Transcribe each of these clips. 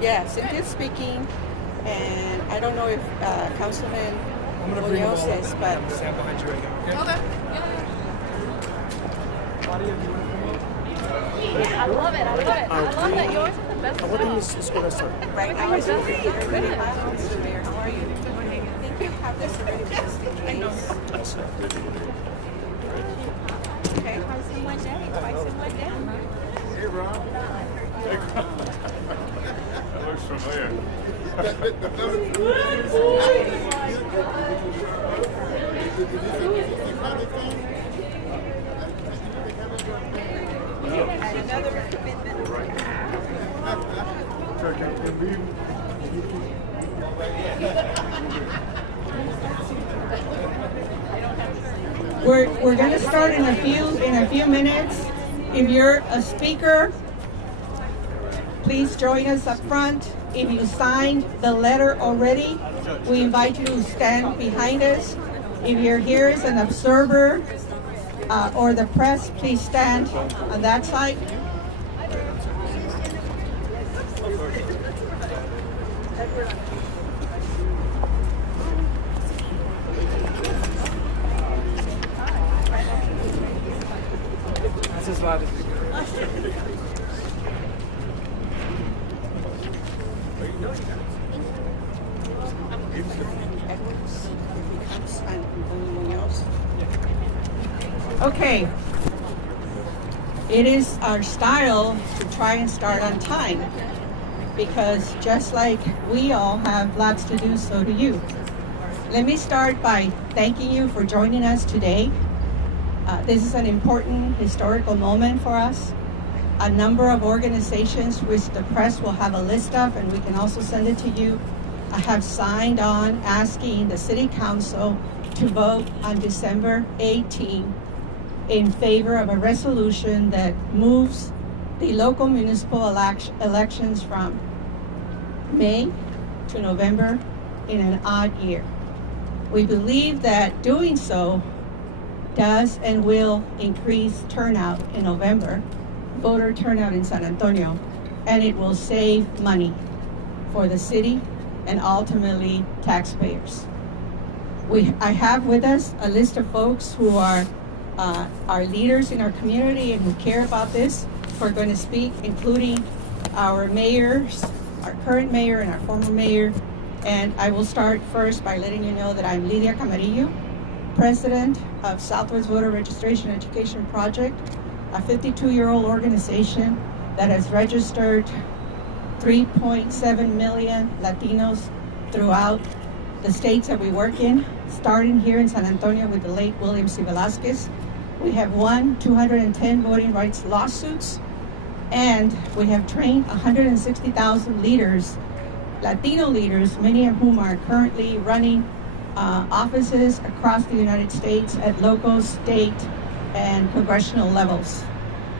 Yeah, Cynthia's speaking, and I don't know if Councilman Munoz is, but... Stand behind you right now, okay? Okay. I love it. I love it. I love that yours is the best. What time is going to start? Right now, it's over here. Mr. Mayor, how are you? I think you have this already just in case. Okay. Twice in one day. Twice in one day. Hey, Rob. That looks familiar. Another commitment. We're going to start in a few minutes. If you're a speaker, please join us up front. If you signed the letter already, we invite you to stand behind us. If you're here as an observer or the press, please stand on that side. That's as loud as we can. Okay. It is our style to try and start on time because just like we all have lots to do, so do you. Let me start by thanking you for joining us today. This is an important historical moment for us. A number of organizations, which the press will have a list of, and we can also send it to you, have signed on asking the City Council to vote on December 18 in favor of a resolution that moves the local municipal elections from May to November in an odd year. We believe that doing so does and will increase turnout in November, voter turnout in San Antonio, and it will save money for the city and ultimately taxpayers. I have with us a list of folks who are our leaders in our community and who care about this, who are going to speak, including our mayors, our current mayor and our former mayor. And I will start first by letting you know that I'm Lidia Camarillo, president of Southwest Voter Registration Education Project, a 52-year-old organization that has registered 3.7 million Latinos throughout the states that we work in, starting here in San Antonio with the late William C. Velasquez. We have won 210 voting rights lawsuits, and we have trained 160,000 leaders, Latino leaders, many of whom are currently running offices across the United States at local, state, and congressional levels,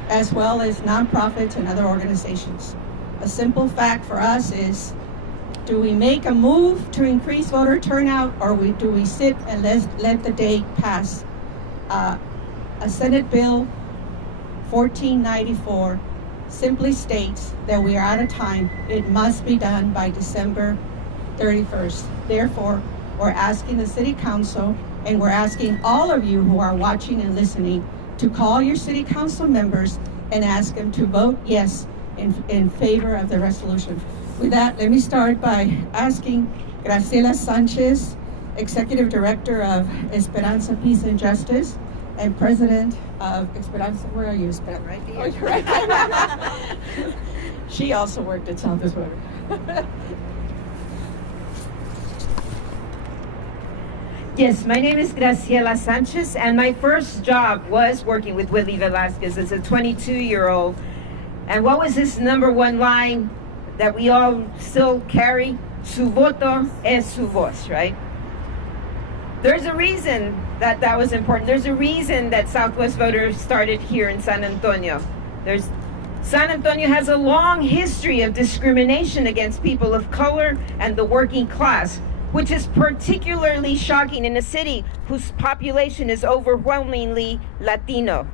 as well as nonprofits and other organizations. A simple fact for us is, do we make a move to increase voter turnout, or do we sit and let the day pass? A Senate Bill 1494 simply states that we are out of time. It must be done by December 31st. Therefore, we're asking the City Council, and we're asking all of you who are watching and listening, to call your City Council members and ask them to vote yes in favor of the resolution. With that, let me start by asking Graciela Sanchez, Executive Director of Esperanza, Peace and Justice, and President of Esperanza. Where are you, Esperanza? Right here. Oh, you're right. She also worked at Southwest Voter. Yes, my name is Graciela Sanchez, and my first job was working with Willie Velasquez as a 22-year-old. And what was his number one line that we all still carry? Su voto es su voz, right? There's a reason that was important. There's a reason that Southwest Voters started here in San Antonio. San Antonio has a long history of discrimination against people of color and the working class, which is particularly shocking in a city whose population is overwhelmingly Latino.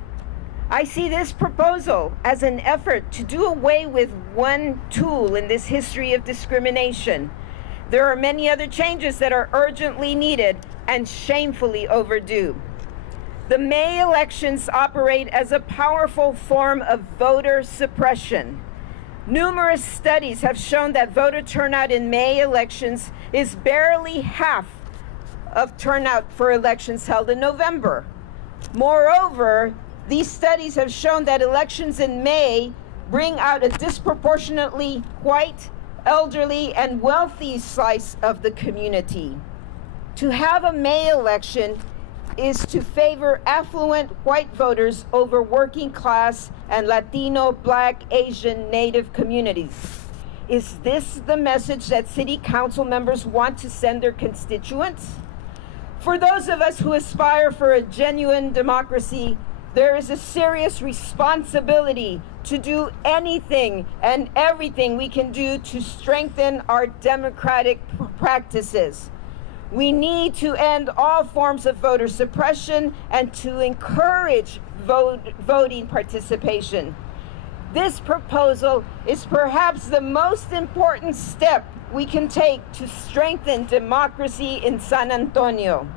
I see this proposal as an effort to do away with one tool in this history of discrimination. There are many other changes that are urgently needed and shamefully overdue. The May elections operate as a powerful form of voter suppression. Numerous studies have shown that voter turnout in May elections is barely half of turnout for elections held in November. Moreover, these studies have shown that elections in May bring out a disproportionately white, elderly, and wealthy slice of the community. To have a May election is to favor affluent white voters over working class and Latino, Black, Asian, Native communities. Is this the message that city council members want to send their constituents? For those of us who aspire for a genuine democracy, there is a serious responsibility to do anything and everything we can do to strengthen our democratic practices. We need to end all forms of voter suppression and to encourage voting participation. This proposal is perhaps the most important step we can take to strengthen democracy in San Antonio.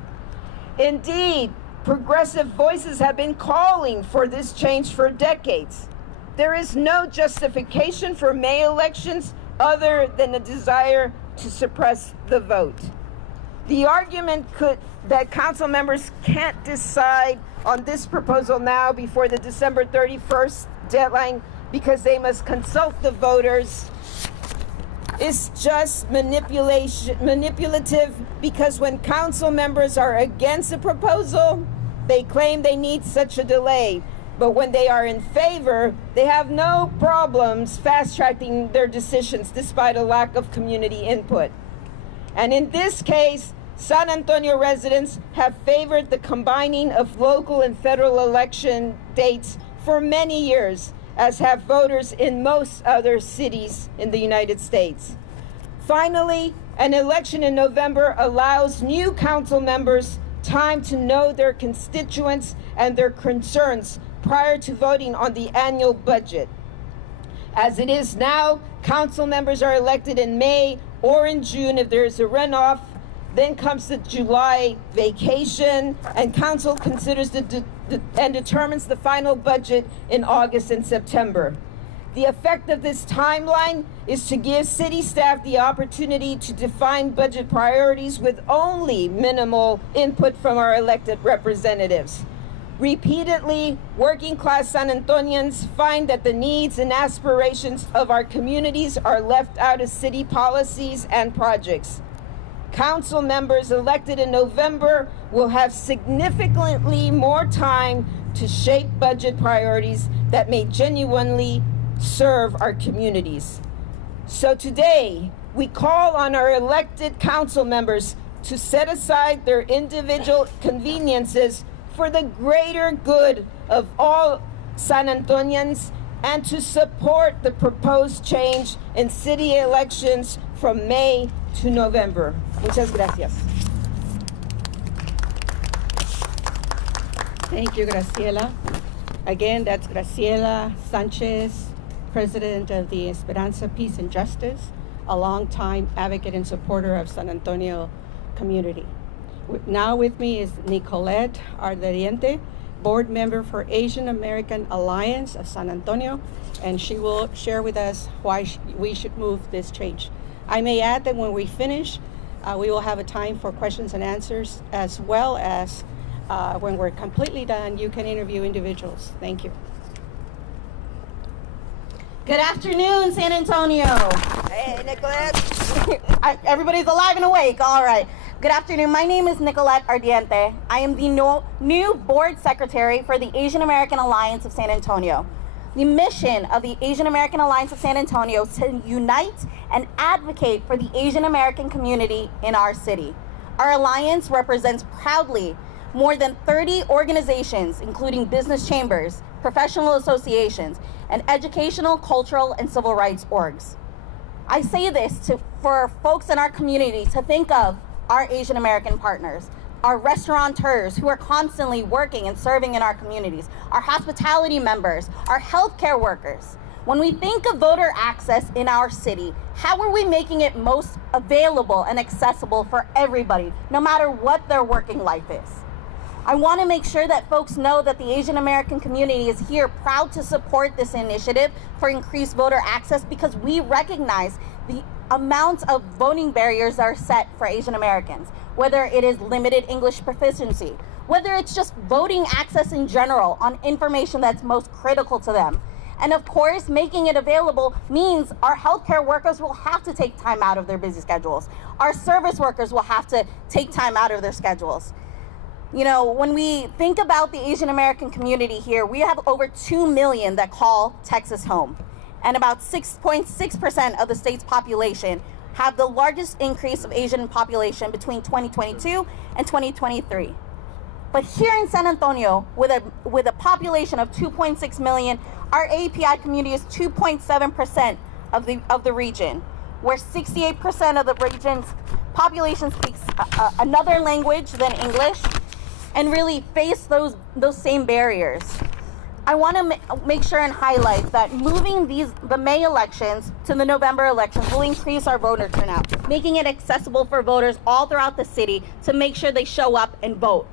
Indeed, progressive voices have been calling for this change for decades. There is no justification for May elections other than a desire to suppress the vote. The argument that council members can't decide on this proposal now before the December 31st deadline because they must consult the voters is just manipulative, because when council members are against a proposal, they claim they need such a delay. But when they are in favor, they have no problems fast-tracking their decisions despite a lack of community input. And in this case, San Antonio residents have favored the combining of local and federal election dates for many years, as have voters in most other cities in the United States. Finally, an election in November allows new council members time to know their constituents and their concerns prior to voting on the annual budget. As it is now, council members are elected in May or in June if there is a runoff. Then comes the July vacation, and council considers and determines the final budget in August and September. The effect of this timeline is to give city staff the opportunity to define budget priorities with only minimal input from our elected representatives. Repeatedly, working-class San Antonians find that the needs and aspirations of our communities are left out of city policies and projects. Council members elected in November will have significantly more time to shape budget priorities that may genuinely serve our communities. So today, we call on our elected council members to set aside their individual conveniences for the greater good of all San Antonians and to support the proposed change in city elections from May to November. Muchas gracias. Thank you, Graciela. Again, that's Graciela Sanchez, President of the Esperanza Peace and Justice, a longtime advocate and supporter of San Antonio community. Now with me is Nicolette Arderiente, board member for Asian American Alliance of San Antonio, and she will share with us why we should move this change. I may add that when we finish, we will have a time for questions and answers, as well as when we're completely done, you can interview individuals. Thank you. Good afternoon, San Antonio. Hey, Nicolette. Everybody's alive and awake. All right. Good afternoon. My name is Nicolette Ardiente. I am the new board secretary for the Asian American Alliance of San Antonio. The mission of the Asian American Alliance of San Antonio is to unite and advocate for the Asian American community in our city. Our alliance represents proudly more than 30 organizations, including business chambers, professional associations, and educational, cultural, and civil rights orgs. I say this for folks in our community to think of our Asian American partners, our restaurateurs who are constantly working and serving in our communities, our hospitality members, our healthcare workers. When we think of voter access in our city, how are we making it most available and accessible for everybody, no matter what their working life is? I want to make sure that folks know that the Asian American community is here proud to support this initiative for increased voter access, because we recognize the amounts of voting barriers that are set for Asian Americans, whether it is limited English proficiency, whether it's just voting access in general on information that's most critical to them. And of course, making it available means our healthcare workers will have to take time out of their busy schedules. Our service workers will have to take time out of their schedules. You know, when we think about the Asian American community here, we have over 2 million that call Texas home. And about 6.6% of the state's population have the largest increase of Asian population between 2022 and 2023. But here in San Antonio, with a population of 2.6 million, our API community is 2.7% of the region, where 68% of the region's population speaks another language than English, and really face those same barriers. I want to make sure and highlight that moving the May elections to the November elections will increase our voter turnout, making it accessible for voters all throughout the city to make sure they show up and vote.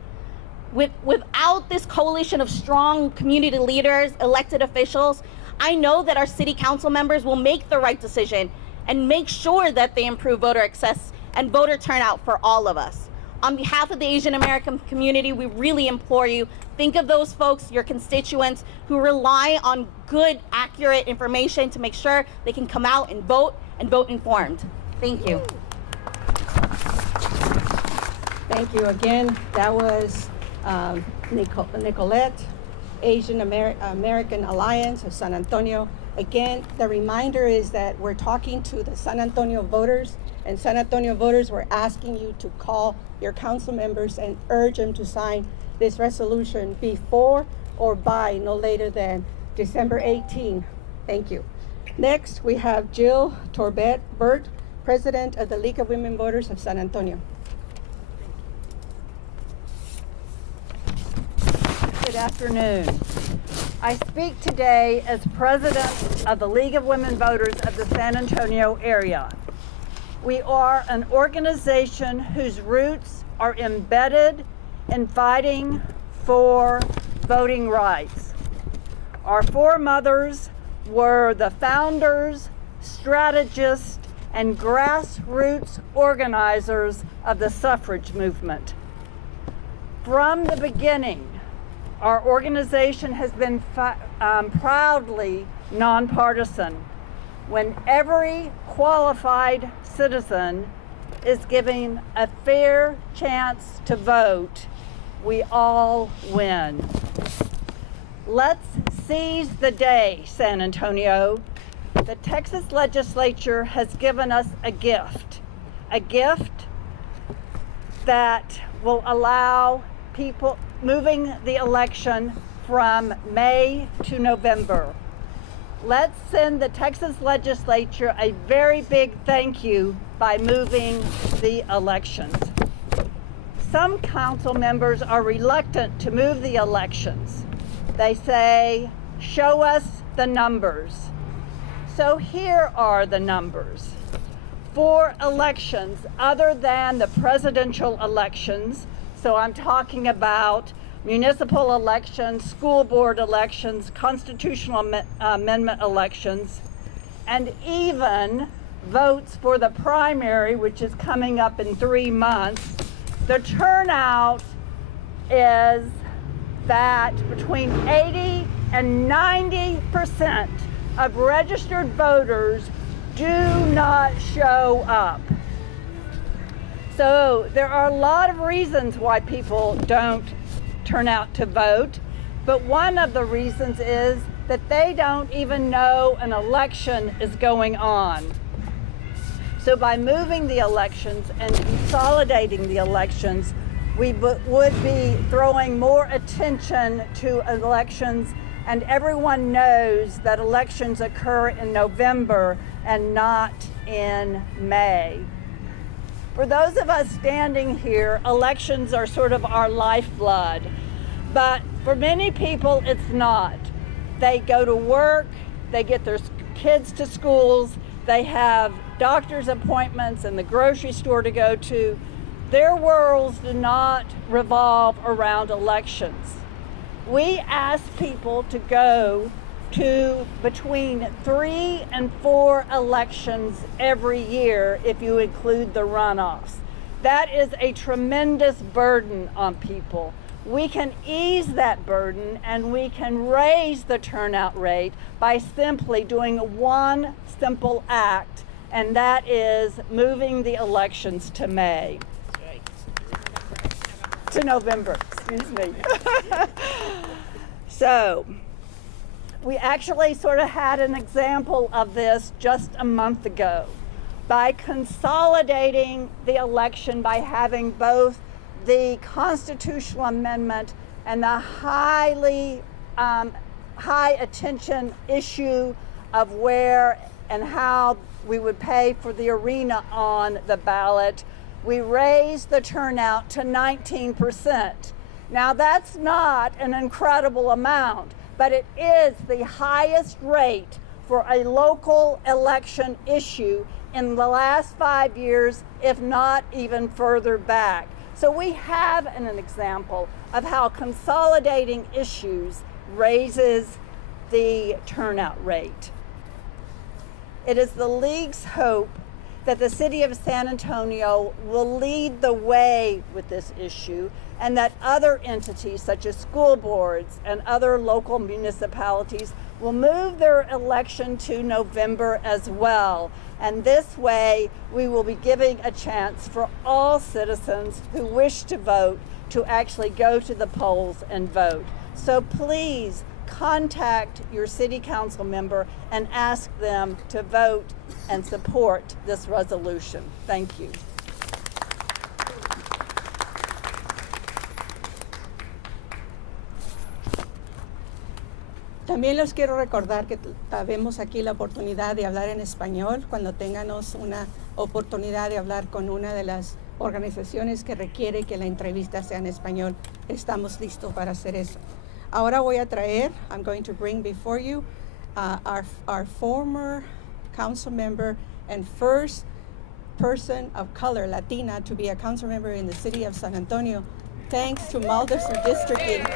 Without this coalition of strong community leaders, elected officials, I know that our city council members will make the right decision and make sure that they improve voter access and voter turnout for all of us. On behalf of the Asian American community, we really implore you, think of those folks, your constituents, who rely on good, accurate information to make sure they can come out and vote informed. Thank you. Thank you again. That was Nicolette, Asian American Alliance of San Antonio. Again, the reminder is that we're talking to the San Antonio voters, and San Antonio voters, we're asking you to call your council members and urge them to sign this resolution before or by no later than December 18. Thank you. Next, we have Jill Torbert, President of the League of Women Voters of San Antonio. Good afternoon. I speak today as President of the League of Women Voters of the San Antonio area. We are an organization whose roots are embedded in fighting for voting rights. Our foremothers were the founders, strategists, and grassroots organizers of the suffrage movement. From the beginning, our organization has been proudly nonpartisan. When every qualified citizen is given a fair chance to vote, we all win. Let's seize the day, San Antonio. The Texas legislature has given us a gift that will allow people moving the election from May to November. Let's send the Texas legislature a very big thank you by moving the elections. Some council members are reluctant to move the elections. They say, show us the numbers. So here are the numbers. For elections other than the presidential elections, so I'm talking about municipal elections, school board elections, constitutional amendment elections, and even votes for the primary, which is coming up in 3 months. The turnout is that between 80 and 90% of registered voters do not show up. So there are a lot of reasons why people don't turn out to vote, but one of the reasons is that they don't even know an election is going on. So by moving the elections and consolidating the elections, we would be throwing more attention to elections, and everyone knows that elections occur in November and not in May. For those of us standing here, elections are sort of our lifeblood. But for many people, it's not. They go to work, they get their kids to schools, they have doctor's appointments and the grocery store to go to. Their worlds do not revolve around elections. We ask people to go to between 3 and 4 elections every year if you include the runoffs. That is a tremendous burden on people. We can ease that burden and we can raise the turnout rate by simply doing one simple act, and that is moving the elections to May. To November, excuse me. So, we actually sort of had an example of this just a month ago. By consolidating the election, by having both the constitutional amendment and the high attention issue of where and how we would pay for the arena on the ballot, we raised the turnout to 19%. Now that's not an incredible amount, but it is the highest rate for a local election issue in the last 5 years, if not even further back. So we have an example of how consolidating issues raises the turnout rate. It is the League's hope that the city of San Antonio will lead the way with this issue, and that other entities such as school boards and other local municipalities will move their election to November as well. And this way, we will be giving a chance for all citizens who wish to vote to actually go to the polls and vote. So please contact your city council member and ask them to vote and support this resolution. Thank you. También les quiero recordar que vemos aquí la oportunidad de hablar en español cuando tengamos una oportunidad de hablar con una de las organizaciones que requiere que la entrevista sea en español. Estamos listos para hacer eso. Ahora voy a traer, I'm going to bring before you our former council member and first person of color, Latina, to be a council member in the city of San Antonio, thanks to Mulder's redistricting.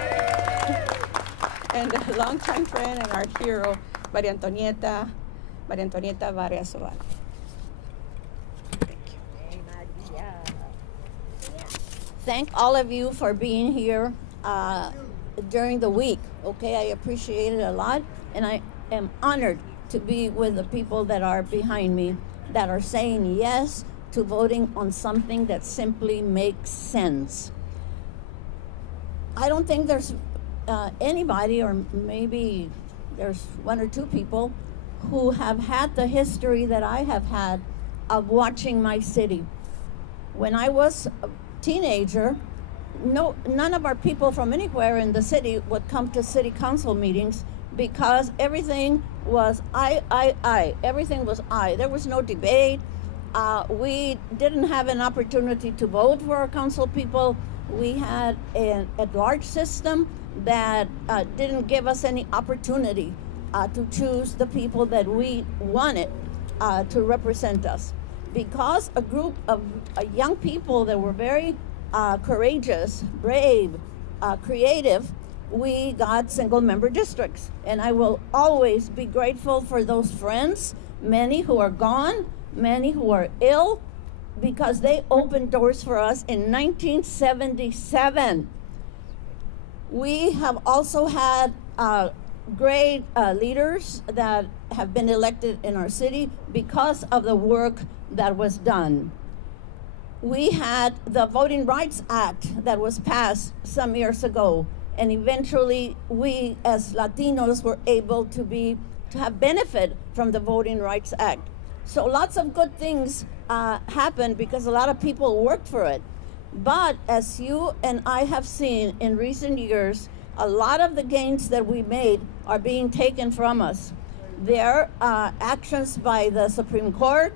And a longtime friend and our hero, Maria Antonieta Vargas Oval. Thank you. Thank all of you for being here during the week. Okay, I appreciate it a lot, and I am honored to be with the people that are behind me, that are saying yes to voting on something that simply makes sense. I don't think there's anybody, or maybe there's one or two people, who have had the history that I have had of watching my city. When I was a teenager, none of our people from anywhere in the city would come to city council meetings because everything was I. Everything was I. There was no debate. We didn't have an opportunity to vote for our council people. We had an at-large system that didn't give us any opportunity to choose the people that we wanted to represent us. Because a group of young people that were very courageous, brave, creative, we got single-member districts. And I will always be grateful for those friends, many who are gone, many who are ill, because they opened doors for us in 1977. We have also had great leaders that have been elected in our city because of the work that was done. We had the Voting Rights Act that was passed some years ago, and eventually we as Latinos were able to have benefit from the Voting Rights Act. So lots of good things happened because a lot of people worked for it. But as you and I have seen in recent years, a lot of the gains that we made are being taken from us. There are actions by the Supreme Court,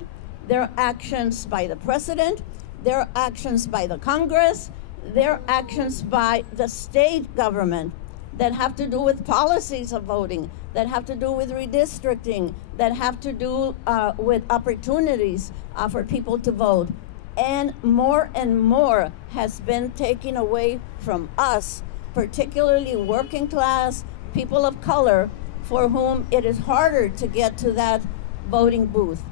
there are actions by the president, There are actions by the Congress. There are actions by the state government that have to do with policies of voting, that have to do with redistricting, that have to do with opportunities for people to vote. And more has been taken away from us, particularly working class, people of color, for whom it is harder to get to that voting booth.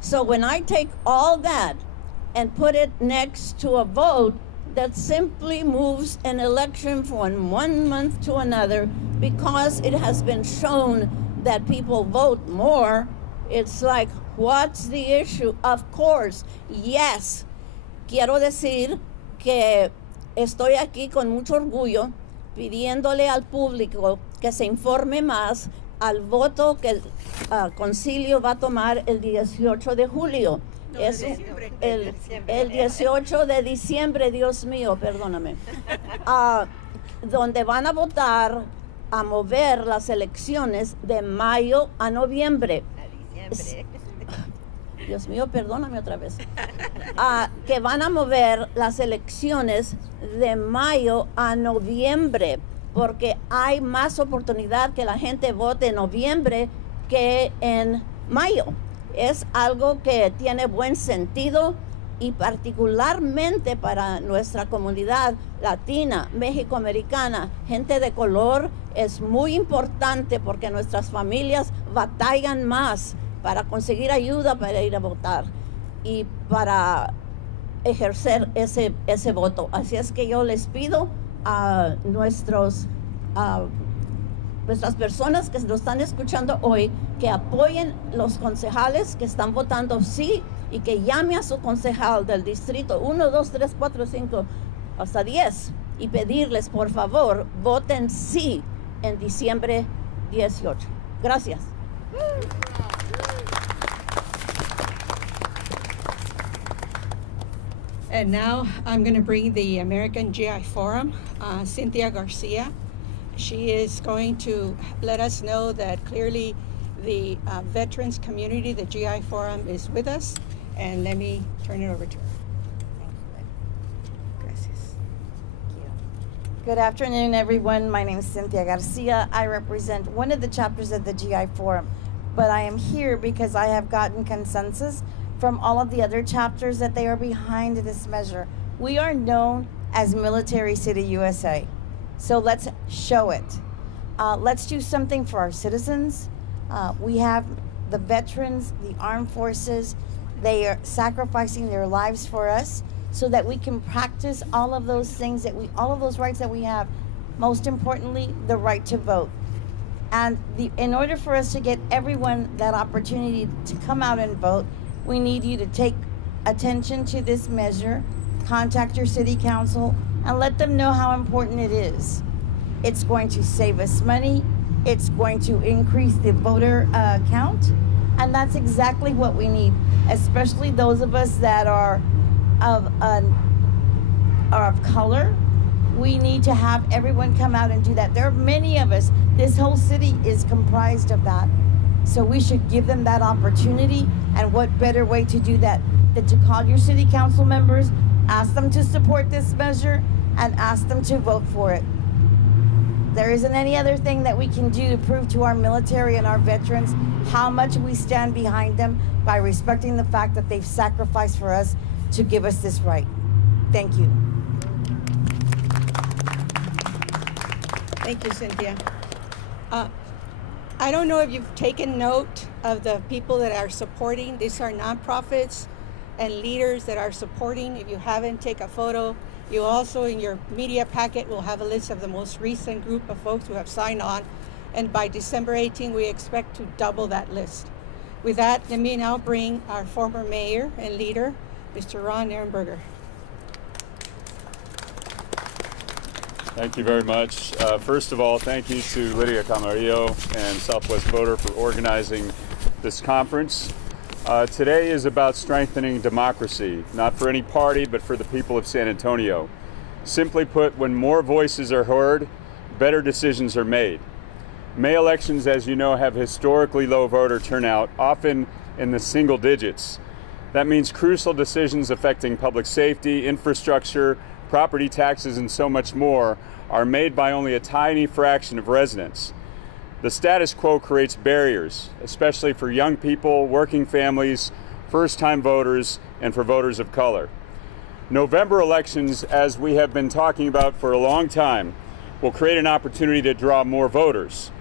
So when I take all that and put it next to a vote that simply moves an election from 1 month to another because it has been shown that people vote more, it's like, what's the issue? Of course, yes. Quiero decir que estoy aquí con mucho orgullo pidiéndole al público que se informe más al voto que el concilio va a tomar el 18 de julio. Es el 18 de diciembre, Dios mío, perdóname. Donde van a votar a mover las elecciones de mayo a noviembre. Dios mío, perdóname otra vez. Que van a mover las elecciones de mayo a noviembre, porque hay más oportunidad que la gente vote en noviembre que en mayo. Es algo que tiene buen sentido y particularmente para nuestra comunidad latina, mexicoamericana, gente de color, es muy importante porque nuestras familias batallan más para conseguir ayuda para ir a votar y para ejercer ese voto. Así es que yo les pido a nuestras personas que nos están escuchando hoy que apoyen los concejales que están votando sí y que llame a su concejal del distrito 1, 2, 3, 4, 5 hasta 10 y pedirles, por favor, voten sí en diciembre 18. Gracias. And now I'm going to bring the American GI Forum, Cynthia Garcia. She is going to let us know that clearly the veterans community, the GI Forum, is with us. And let me turn it over to her. Gracias. Good afternoon, everyone. My name is Cynthia Garcia. I represent one of the chapters of the GI Forum, but I am here because I have gotten consensus from all of the other chapters that they are behind this measure. We are known as Military City USA. So let's show it. Let's do something for our citizens. We have the veterans, the armed forces. They are sacrificing their lives for us so that we can practice all of those things all of those rights that we have. Most importantly, the right to vote. And in order for us to get everyone that opportunity to come out and vote, we need you to take attention to this measure, contact your city council, and let them know how important it is. It's going to save us money. It's going to increase the voter count. And that's exactly what we need, especially those of us that are of color. We need to have everyone come out and do that. There are many of us. This whole city is comprised of that. So we should give them that opportunity. And what better way to do that than to call your city council members, ask them to support this measure, and ask them to vote for it. There isn't any other thing that we can do to prove to our military and our veterans how much we stand behind them by respecting the fact that they've sacrificed for us to give us this right. Thank you. Thank you, Cynthia. I don't know if you've taken note of the people that are supporting. These are nonprofits and leaders that are supporting. If you haven't, take a photo. You also, in your media packet, will have a list of the most recent group of folks who have signed on. And by December 18, we expect to double that list. With that, let me now bring our former mayor and leader, Mr. Ron Ehrenberger. Thank you very much. First of all, thank you to Lydia Camarillo and Southwest Voter for organizing this conference. Today is about strengthening democracy, not for any party, but for the people of San Antonio. Simply put, when more voices are heard, better decisions are made. May elections, as you know, have historically low voter turnout, often in the single digits. That means crucial decisions affecting public safety, infrastructure, property taxes, and so much more are made by only a tiny fraction of residents. The status quo creates barriers, especially for young people, working families, first-time voters, and for voters of color. November elections, as we have been talking about for a long time, will create an opportunity to draw more voters.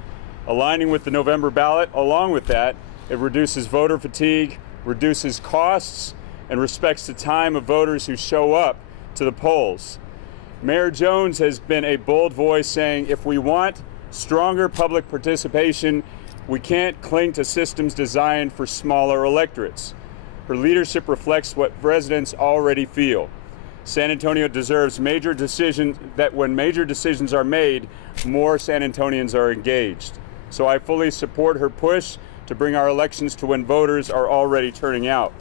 Aligning with the November ballot, along with that, it reduces voter fatigue, reduces costs, and respects the time of voters who show up to the polls. Mayor Jones has been a bold voice saying if we want stronger public participation, we can't cling to systems designed for smaller electorates. Her leadership reflects what residents already feel. San Antonio deserves major decisions, that when major decisions are made, more San Antonians are engaged. So I fully support her push to bring our elections to when voters are already turning out.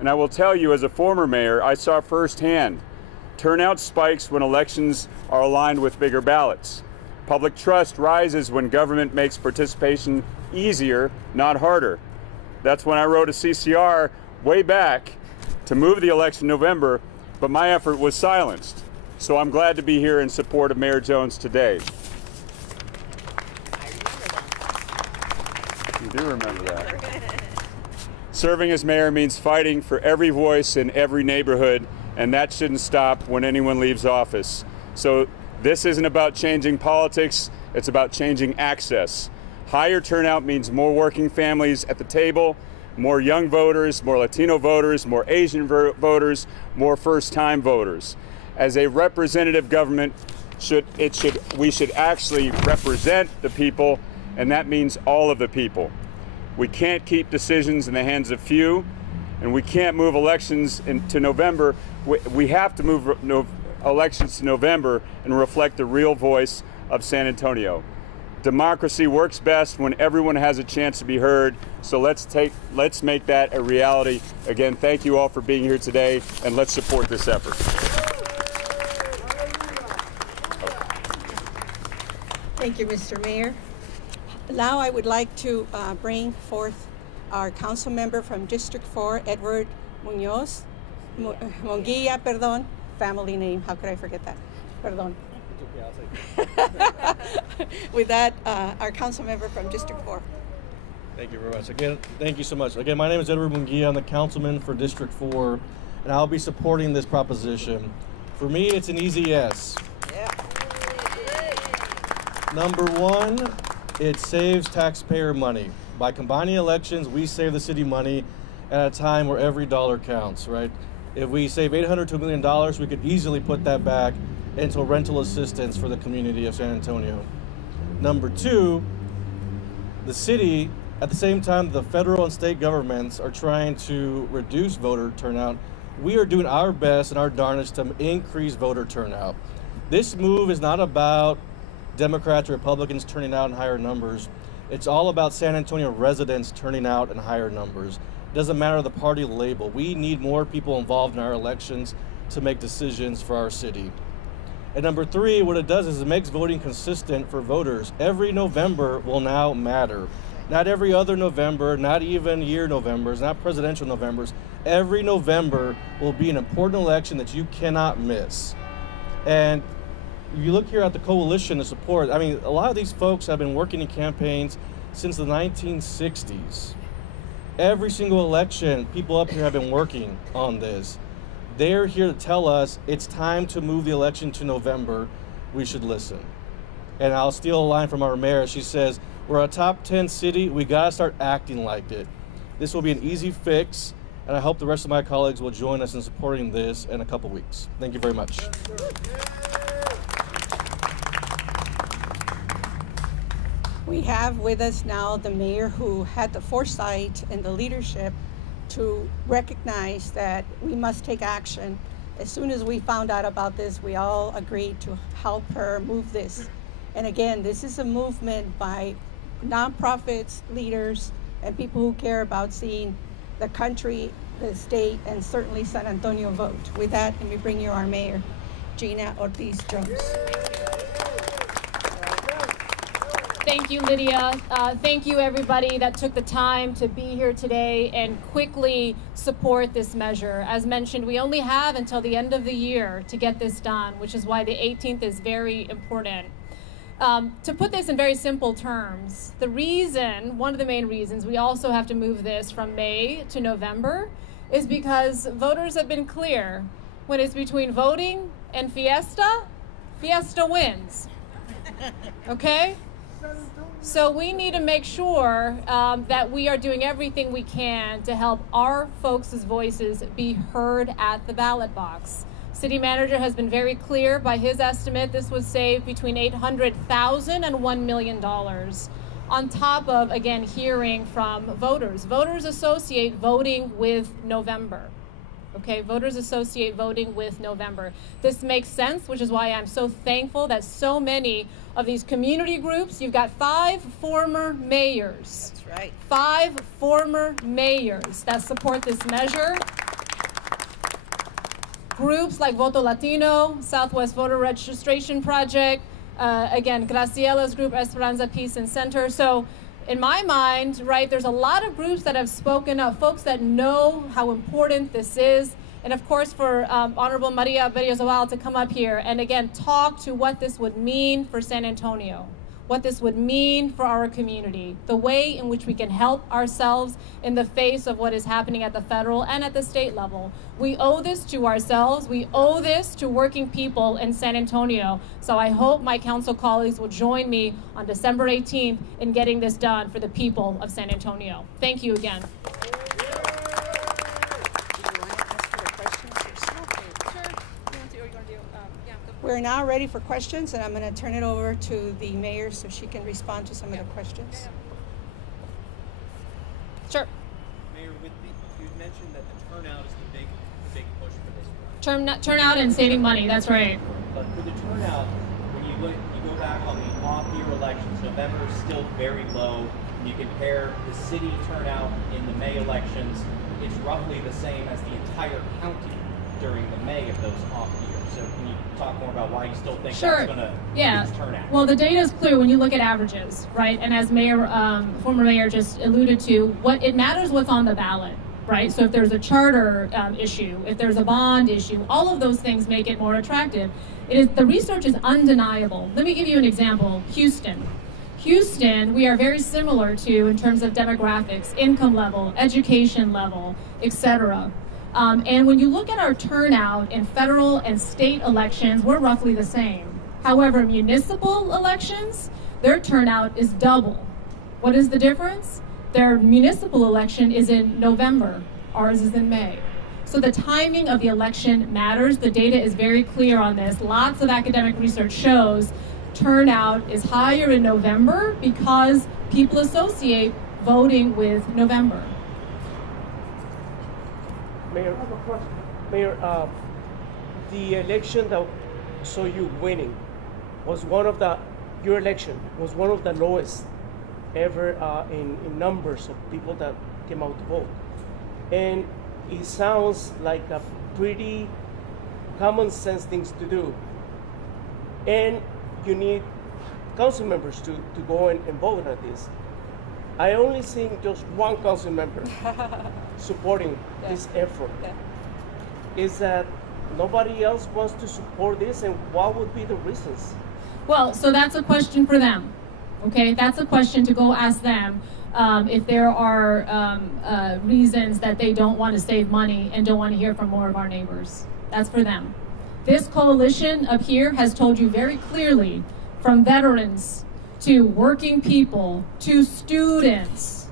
And I will tell you, as a former mayor, I saw firsthand turnout spikes when elections are aligned with bigger ballots. Public trust rises when government makes participation easier, not harder. That's when I wrote a CCR way back to move the election in November, but my effort was silenced. So I'm glad to be here in support of Mayor Jones today. You do remember that. Serving as mayor means fighting for every voice in every neighborhood, and that shouldn't stop when anyone leaves office. So this isn't about changing politics, it's about changing access. Higher turnout means more working families at the table, more young voters, more Latino voters, more Asian voters, more first-time voters. As a representative government, we should actually represent the people, and that means all of the people. We can't keep decisions in the hands of few, and we can't move elections to November. We have to move elections to November and reflect the real voice of San Antonio. Democracy works best when everyone has a chance to be heard, so let's make that a reality. Again, thank you all for being here today, and let's support this effort. Thank you, Mr. Mayor. Now I would like to bring forth our council member from District 4, Edward Munoz, Munguia, perdón, family name, how could I forget that? Perdón. With that, our council member from District 4. Thank you very much. Again, thank you so much. Again, my name is Edward Munguia. I'm the councilman for District 4, and I'll be supporting this proposition. For me, it's an easy yes. Yeah. Number one, it saves taxpayer money. By combining elections, we save the city money at a time where every dollar counts, right? If we save $800 to $1 million, we could easily put that back into rental assistance for the community of San Antonio. Number two, the city, at the same time the federal and state governments are trying to reduce voter turnout, we are doing our best and our darnest to increase voter turnout. This move is not about Democrats or Republicans turning out in higher numbers. It's all about San Antonio residents turning out in higher numbers. It doesn't matter the party label. We need more people involved in our elections to make decisions for our city. And number three, what it does is it makes voting consistent for voters. Every November will now matter. Not every other November, not even year Novembers, not presidential Novembers. Every November will be an important election that you cannot miss. And if you look here at the coalition to support, I mean, a lot of these folks have been working in campaigns since the 1960s. Every single election, people up here have been working on this. They're here to tell us it's time to move the election to November. We should listen. And I'll steal a line from our mayor. She says, we're a top 10 city. We gotta start acting like it. This will be an easy fix, and I hope the rest of my colleagues will join us in supporting this in a couple weeks. Thank you very much. We have with us now the mayor who had the foresight and the leadership to recognize that we must take action. As soon as we found out about this, we all agreed to help her move this. And again, this is a movement by nonprofits, leaders, and people who care about seeing the country, the state, and certainly San Antonio vote. With that, let me bring you our mayor, Gina Ortiz Jones. Thank you, Lydia. Thank you, everybody that took the time to be here today and quickly support this measure. As mentioned, we only have until the end of the year to get this done, which is why the 18th is very important. To put this in very simple terms, one of the main reasons we also have to move this from May to November is because voters have been clear. When it's between voting and fiesta, fiesta wins. Okay? So we need to make sure that we are doing everything we can to help our folks' voices be heard at the ballot box. City manager has been very clear. By his estimate, this would save between $800,000 and $1 million. On top of, again, hearing from voters. Voters associate voting with November. Okay, voters associate voting with November. This makes sense, which is why I'm so thankful that so many of these community groups, you've got 5 former mayors. That's right. 5 former mayors that support this measure. Groups like Voto Latino, Southwest Voter Registration Project, again, Graciela's group, Esperanza Peace and Center. So in my mind, right, there's a lot of groups that have spoken up, folks that know how important this is. And of course, for Honorable Maria Berriozabal to come up here and again, talk to what this would mean for San Antonio, what this would mean for our community, the way in which we can help ourselves in the face of what is happening at the federal and at the state level. We owe this to ourselves. We owe this to working people in San Antonio. So I hope my council colleagues will join me on December 18th in getting this done for the people of San Antonio. Thank you again. We're now ready for questions, and I'm going to turn it over to the mayor so she can respond to some of the questions. Sure. Mayor, you mentioned that the turnout is the big push for this. Turnout and saving money, that's right. But for the turnout, when you go back on the off-year elections, November is still very low. When you compare the city turnout in the May elections, it's roughly the same as the entire county during the May of those off years. So can you talk more about why you still think that's going to turn out? Well, the data is clear when you look at averages, right? And as former mayor just alluded to, it matters what's on the ballot, right? So if there's a charter issue, if there's a bond issue, all of those things make it more attractive. The research is undeniable. Let me give you an example. Houston, we are very similar to in terms of demographics, income level, education level, etc. And when you look at our turnout in federal and state elections, we're roughly the same. However, municipal elections, their turnout is double. What is the difference? Their municipal election is in November. Ours is in May. So the timing of the election matters. The data is very clear on this. Lots of academic research shows turnout is higher in November because people associate voting with November. Mayor, I have a question. Mayor, the election that saw you winning was your election was one of the lowest ever in numbers of people that came out to vote. And it sounds like a pretty common sense things to do. And you need council members to go and vote on this. I only seen just one council member supporting this effort. Is that nobody else wants to support this, and what would be the reasons? Well, so that's a question for them. Okay, that's a question to go ask them if there are reasons that they don't want to save money and don't want to hear from more of our neighbors. That's for them. This coalition up here has told you very clearly, from veterans to working people to students,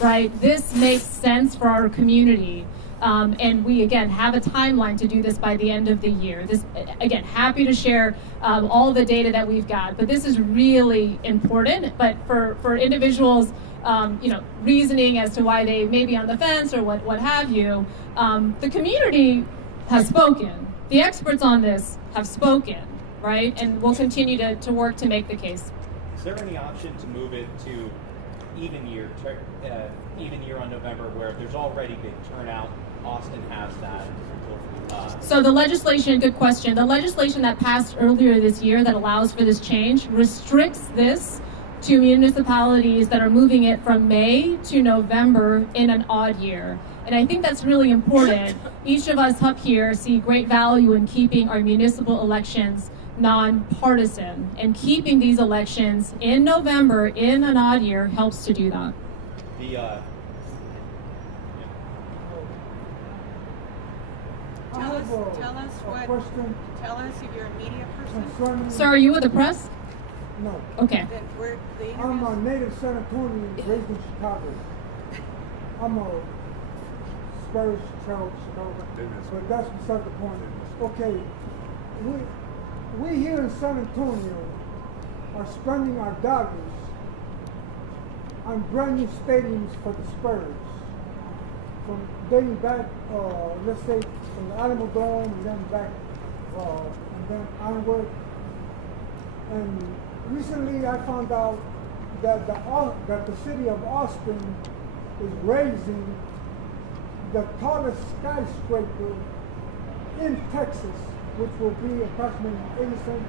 right? This makes sense for our community. And we, again, have a timeline to do this by the end of the year. This, again, happy to share all the data that we've got, but this is really important. But for individuals, reasoning as to why they may be on the fence or what have you, the community has spoken. The experts on this have spoken, right? And we'll continue to work to make the case. Is there any option to move it to even year on November where there's already big turnout? Austin has that. So the legislation, good question. The legislation that passed earlier this year that allows for this change restricts this to municipalities that are moving it from May to November in an odd year. And I think that's really important. Each of us up here see great value in keeping our municipal elections nonpartisan, and keeping these elections in November in an odd year helps to do that. Tell us if you're a media person. Sir, are you with the press? No. Okay. Then we're the I'm a native San Antonian, raised in Chicago. I'm a Spurs child, Chicago, but that's beside the point. Okay, we here in San Antonio are spending our dollars on brand new stadiums for the Spurs. From dating back, let's say, from the Alamo Dome and then back, and then onward. And recently I found out that the city of Austin is raising the tallest skyscraper in Texas, which will be approximately 87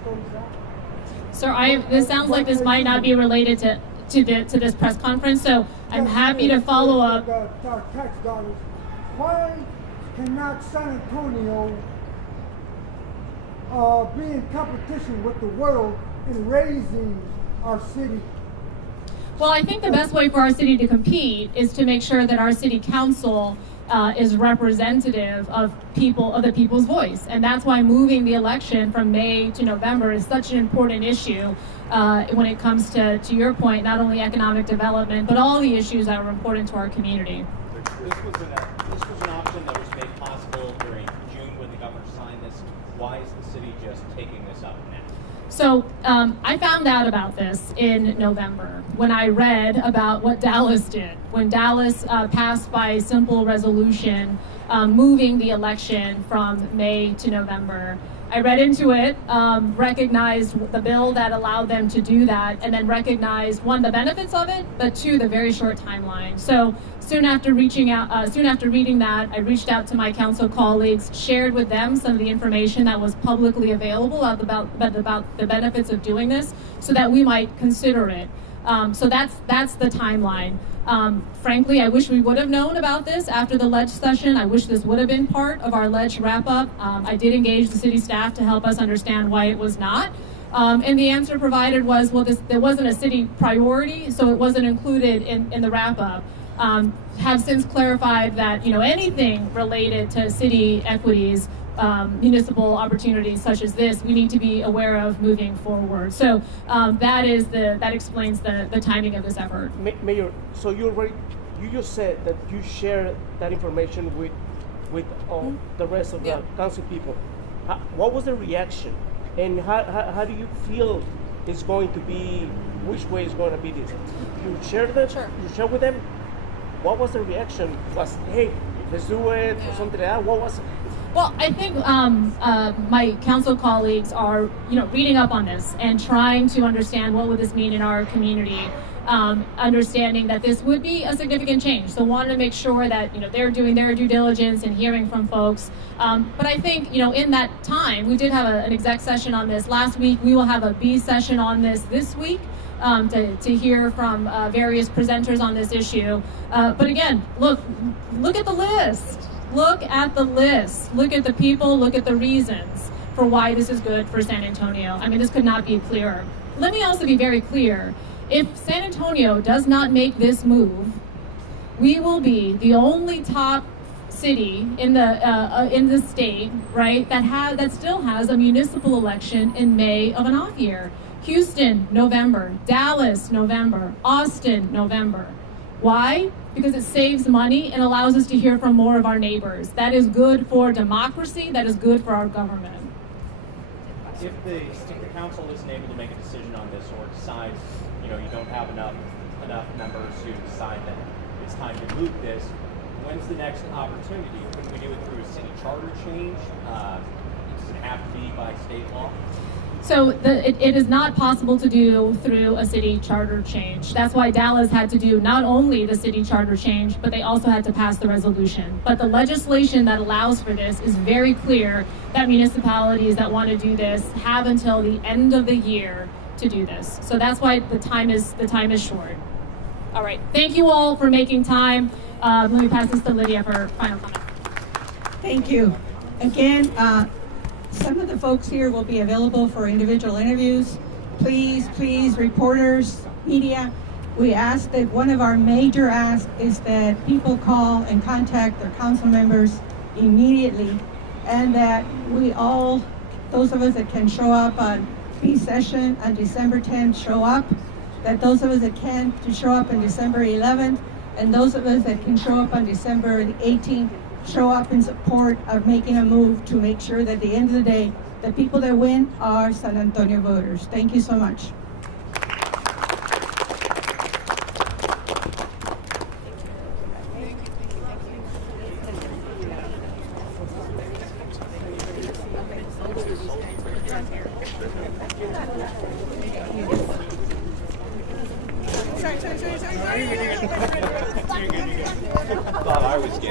stories high. Sir, this sounds like this might not be related to this press conference, so I'm happy to follow up. Our tax dollars. Why cannot San Antonio be in competition with the world in raising our city? Well, I think the best way for our city to compete is to make sure that our city council is representative of the people's voice, and that's why moving the election from May to November is such an important issue when it comes to your point, not only economic development, but all the issues that are important to our community. This was an option that was made possible during June when the governor signed this. Why is the city just taking this up now? So I found out about this in November when I read about what Dallas did. When Dallas passed by simple resolution moving the election from May to November. I read into it, recognized the bill that allowed them to do that, and then recognized, one, the benefits of it, but two, the very short timeline. So soon after reading that, I reached out to my council colleagues, shared with them some of the information that was publicly available about the benefits of doing this, so that we might consider it. So that's the timeline. Frankly, I wish we would have known about this after the ledge session. I wish this would have been part of our ledge wrap-up. I did engage the city staff to help us understand why it was not. And the answer provided was, well, there wasn't a city priority, so it wasn't included in the wrap-up. Have since clarified that anything related to city equities, municipal opportunities such as this, we need to be aware of moving forward. So that explains the timing of this effort. Mayor, so you just said that you share that information with the rest of the council people. What was the reaction, and how do you feel it's going to be? Which way is going to be this? You share that? Sure. You share with them. What was the reaction? Was, hey, let's do it, or something like that? What was it? Well, I think my council colleagues are, reading up on this and trying to understand what would this mean in our community, understanding that this would be a significant change. So wanted to make sure that, they're doing their due diligence and hearing from folks. But I think, in that time, we did have an exec session on this last week. We will have a B session on this week. To hear from various presenters on this issue. But again, look at the list. Look at the list. Look at the people. Look at the reasons for why this is good for San Antonio. I mean, this could not be clearer. Let me also be very clear. If San Antonio does not make this move, we will be the only top city in the state, right, that still has a municipal election in May of an off year. Houston, November. Dallas, November. Austin, November. Why? Because it saves money and allows us to hear from more of our neighbors. That is good for democracy. That is good for our government. If the council isn't able to make a decision on this, or decides, you don't have enough members who decide that it's time to move this, when's the next opportunity? Can we do it through a city charter change? Does it have to be by state law? So it is not possible to do through a city charter change. That's why Dallas had to do not only the city charter change, but they also had to pass the resolution. But the legislation that allows for this is very clear that municipalities that want to do this have until the end of the year to do this. So that's why the time is short. All right, thank you all for making time. Let me pass this to Lydia for final comment. Thank you. Again, some of the folks here will be available for individual interviews. Please, reporters, media, we ask that one of our major asks is that people call and contact their council members immediately, and that we all, those of us that can show up on peace session on December 10th, show up, that those of us that can to show up on December 11th, and those of us that can show up on December 18th, show up in support of making a move to make sure that at the end of the day, the people that win are San Antonio voters. Thank you so much. Thought I was getting